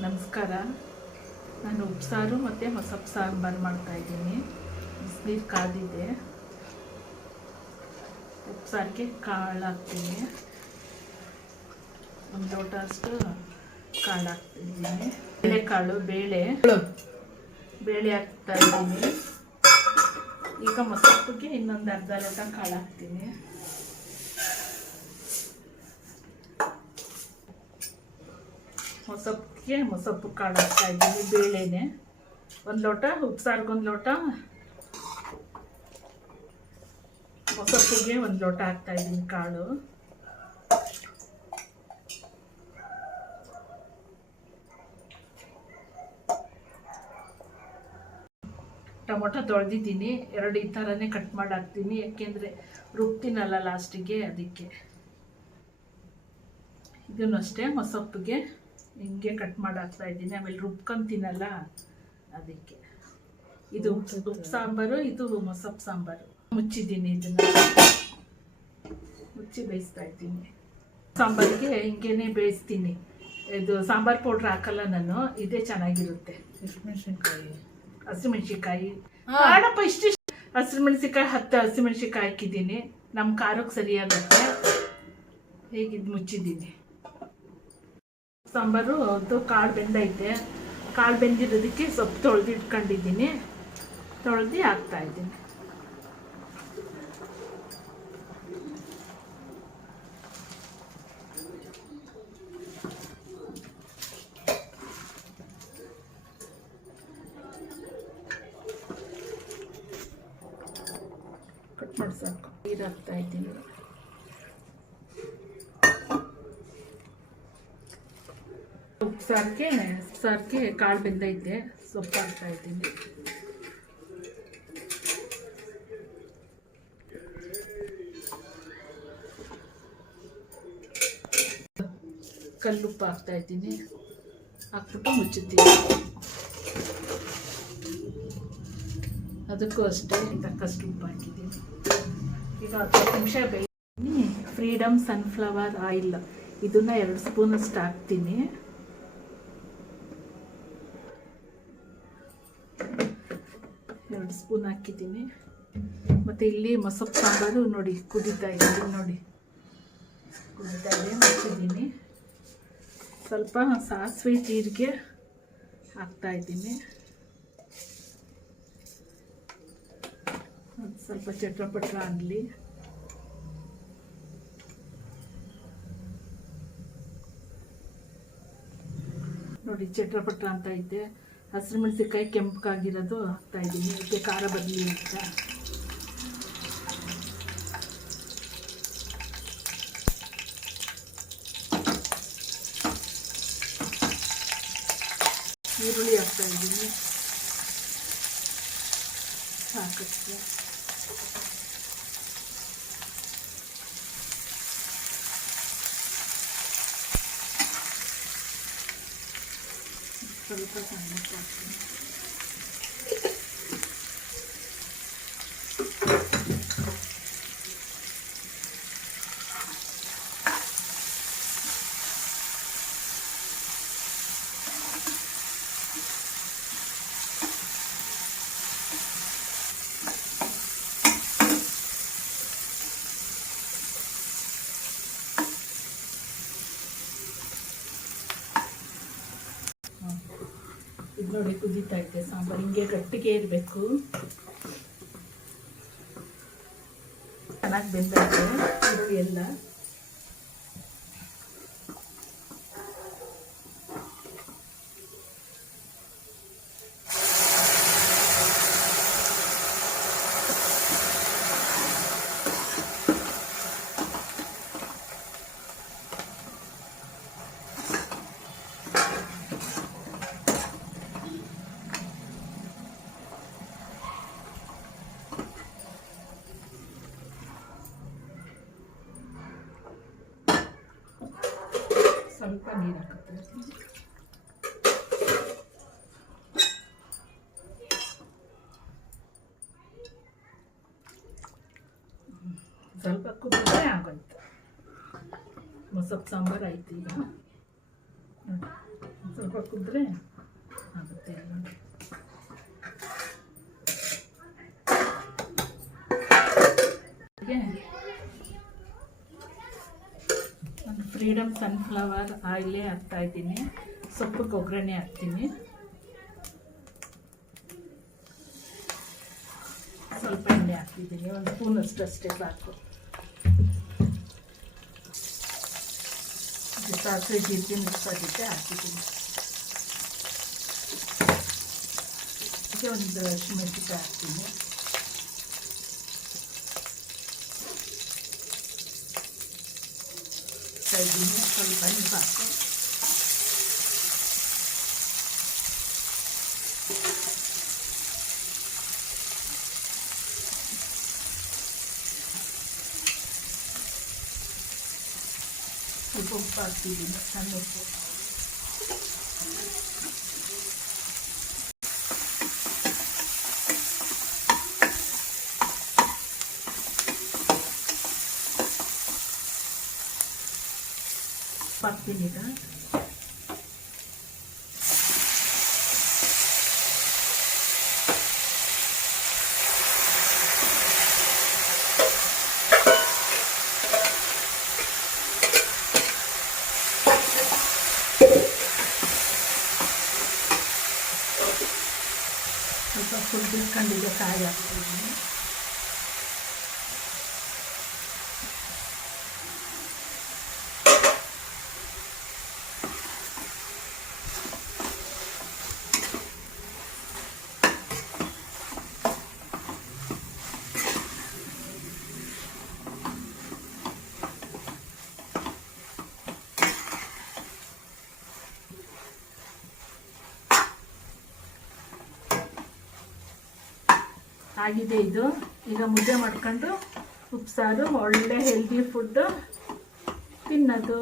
ನಮಸ್ಕಾರ. ನಾನು ಉಪ್ಸಾರು ಮತ್ತು ಮೊಸಪ್ಪು ಸಾಂಬಾರು ಮಾಡ್ತಾಯಿದ್ದೀನಿ. ಬಿಸಿನೀರು ಕಾದಿದೆ. ಉಪ್ಸಾರಿಗೆ ಕಾಳು ಹಾಕ್ತೀನಿ. ಒಂದು ಲೋಟ ಅಷ್ಟು ಕಾಳು ಹಾಕ್ತಿದ್ದೀನಿ. ಬೇಳೆಕಾಳು ಬೇಳೆ ಹಾಕ್ತಾಯಿದ್ದೀನಿ. ಈಗ ಮೊಸಪ್ಪಿಗೆ ಇನ್ನೊಂದು ಅರ್ಧ ಲೋಟ ಕಾಳು ಹಾಕ್ತೀನಿ. ಮೊಸಪ್ಪು ಕಾಳು ಹಾಕ್ತಾಯಿದ್ದೀನಿ. ಬೇಳೆನೆ ಒಂದು ಲೋಟ, ಉಪ್ಸಾರಿಗೊಂದು ಲೋಟ, ಮೊಸಪ್ಪಿಗೆ ಒಂದು ಲೋಟ ಹಾಕ್ತಾಯಿದ್ದೀನಿ ಕಾಳು. ಟೊಮೊಟೊ ತೊಳೆದಿದ್ದೀನಿ. 2 ಈ ಥರನೇ ಕಟ್ ಮಾಡಿ ಹಾಕ್ತೀನಿ, ಯಾಕೆಂದರೆ ರುಬ್ತೀನಲ್ಲ ಲಾಸ್ಟಿಗೆ, ಅದಕ್ಕೆ. ಇದನ್ನು ಅಷ್ಟೇ ಮೊಸಪ್ಪಿಗೆ ಹಿಂಗೆ ಕಟ್ ಮಾಡಿ ಹಾಕ್ತಾಯಿದ್ದೀನಿ. ಆಮೇಲೆ ರುಬ್ಕೊಂತೀನಲ್ಲ ಅದಕ್ಕೆ. ಇದು ಉಪ್ಪು ಸಾಂಬಾರು, ಇದು ಮೊಸಪ್ಪು ಸಾಂಬಾರು. ಮುಚ್ಚಿದ್ದೀನಿ. ಇದನ್ನು ಮುಚ್ಚಿ ಬೇಯಿಸ್ತಾ ಇದ್ದೀನಿ. ಸಾಂಬಾರಿಗೆ ಹಿಂಗೇನೆ ಬೇಯಿಸ್ತೀನಿ. ಇದು ಸಾಂಬಾರು ಪೌಡ್ರ್ ಹಾಕಲ್ಲ ನಾನು, ಇದೇ ಚೆನ್ನಾಗಿರುತ್ತೆ. ಹಸಿಮೆಣ್ಸಿನ್ಕಾಯಿ ಮಾಡಪ್ಪ. ಹಸಿಮೆಣ್ಸಿನ್ಕಾಯಿ 10 ಹಸಿಮೆಣ್ಸಿನ್ಕಾಯಿ ಹಾಕಿದ್ದೀನಿ. ನಮ್ಮ ಖಾರಕ್ಕೆ ಸರಿಯಾಗುತ್ತೆ. ಹೇಗಿದ್ದು ಮುಚ್ಚಿದ್ದೀನಿ. ಸಾಂಬಾರು ಅದು ಕಾಳು ಬೆಂದೈತೆ. ಕಾಳು ಬೆಂದಿರೋದಕ್ಕೆ ಸೊಪ್ಪು ತೊಳೆದಿಟ್ಕೊಂಡಿದ್ದೀನಿ. ತೊಳೆದು ಹಾಕ್ತಾಯಿದ್ದೀನಿ. ಕಟ್ ಮಾಡಿ ಸಾಕು. ನೀರು ಹಾಕ್ತಾಯಿದ್ದೀನಿ. ಉಪ್ಸಾರಿಗೆ ಕಾಳು ಬೆಂದೈತೆ. ಸೊಪ್ಪು ಹಾಕ್ತಾಯಿದ್ದೀನಿ. ಕಲ್ಲುಪ್ಪು ಹಾಕ್ತಾಯಿದ್ದೀನಿ. ಹಾಕ್ಬಿಟ್ಟು ಮುಚ್ಚುತ್ತೀನಿ. ಅದಕ್ಕೂ ಅಷ್ಟೇ ತಕ್ಕಷ್ಟು ಉಪ್ಪು ಹಾಕಿದ್ದೀನಿ. ಈಗ 10 ನಿಮಿಷ ಬೇಯಿಸ್ತೀನಿ. ಫ್ರೀಡಮ್ ಸನ್ಫ್ಲವರ್ ಆಯಿಲ್ ಇದನ್ನು 2 ಸ್ಪೂನಷ್ಟು ಹಾಕ್ತೀನಿ. ಸ್ಪೂನ್ ಹಾಕಿದ್ದೀನಿ. ಮತ್ತು ಇಲ್ಲಿ ಮೊಸಪ್ಪು ಸಾಂಬಾರು ನೋಡಿ ಕುದೀತಾ ಇದ್ದೀನಿ. ನೋಡಿ ಕುದೀತಾ ಇದೆ. ಮುಚ್ಚಿದ್ದೀನಿ. ಸ್ವಲ್ಪ ಸಾಸಿವೆ ಜೀರಿಗೆ ಹಾಕ್ತಾಯಿದ್ದೀನಿ. ಸ್ವಲ್ಪ ಚಟ್ರಪಟ್ರ ಆಗಲಿ. ನೋಡಿ ಚಟ್ರಪಟ್ರ ಅಂತ ಐತೆ. ಹಸಿಮೆಣ್ಸಿನ್ಕಾಯಿ ಕೆಂಪಗಾಗಿರೋದು ಹಾಕ್ತಾಯಿದ್ದೀನಿ. ಇದಕ್ಕೆ ಖಾರ ಬರಲಿ ಅಂತ. ಈರುಳ್ಳಿ ಹಾಕ್ತಾಯಿದ್ದೀನಿ. ಸಾಕಷ್ಟು. ಸ್ವಲ್ಪ ಟೊಮೆಟೊ ಹಾಕ್ತೀನಿ. ಇದು ನೋಡಿ ಕುದೀತಾ ಇದೆ ಸಾಂಬಾರು. ಹಿಂಗೆ ಗಟ್ಟಿಗೆ ಇರಬೇಕು. ಚೆನ್ನಾಗಿ ಬೆಂದೈತೆ ಈರುಳ್ಳಿ ಎಲ್ಲ. ಸ್ವಲ್ಪ ನೀರು ಹಾಕುತ್ತೀನಿ. ಸ್ವಲ್ಪ ಕುದಿದ್ರೆ ಆಗೋಯ್ತು. ಮೊಸಪ್ಪು ಸಾಂಬಾರು ಆಯ್ತು. ಈಗ ಸ್ವಲ್ಪ ಸ್ವಲ್ಪ ಕುದ್ರೆ ಆಗುತ್ತೆ ನೋಡಿ. ನಾನು ಫ್ರೀಡಮ್ ಸನ್ಫ್ಲವರ್ ಆಯಿಲೇ ಹಾಕ್ತಾಯಿದ್ದೀನಿ. ಸೊಪ್ಪಿಗೆ ಒಗ್ಗರಣೆ ಹಾಕ್ತೀನಿ. ಸ್ವಲ್ಪ ಎಣ್ಣೆ ಹಾಕ್ತಿದ್ದೀನಿ, ಒಂದು ಸ್ಪೂನಷ್ಟು ಅಷ್ಟೇ ಸಾಕು. ಸಾಸಿವೆ ಜೀರಿಗೆ ಮಿಕ್ಸ್ ಆಗಿದ್ದೆ ಹಾಕಿದ್ದೀನಿ. ಅದಕ್ಕೆ ಒಂದು ಹಸಿಮೆಣಸಿನಕಾಯಿ ಹಾಕ್ತೀನಿ. ಸ್ವಲ್ಪ ಸಾಕು. ಸ್ವಲ್ಪ ಉಪ್ಪು ಹಾಕ್ತಿದ್ದೀನಿ, ಸಣ್ಣ ಉಪ್ಪು. ಹಾಕ್ತೀನಿ ಈಗ. ಸ್ವಲ್ಪ ಕುದಿಸ್ಕೊಂಡಿದ್ದೆ ಕಾಯಿ ಹಾಕ್ತಿದ್ದೀನಿ. ಆಗಿದೆ ಇದು. ಈಗ ಮುದ್ದೆ ಮಾಡ್ಕೊಂಡು ಉಪ್ಸಾರು, ಒಳ್ಳೆ ಹೆಲ್ದಿ ಫುಡ್ಡು ತಿನ್ನೋದು.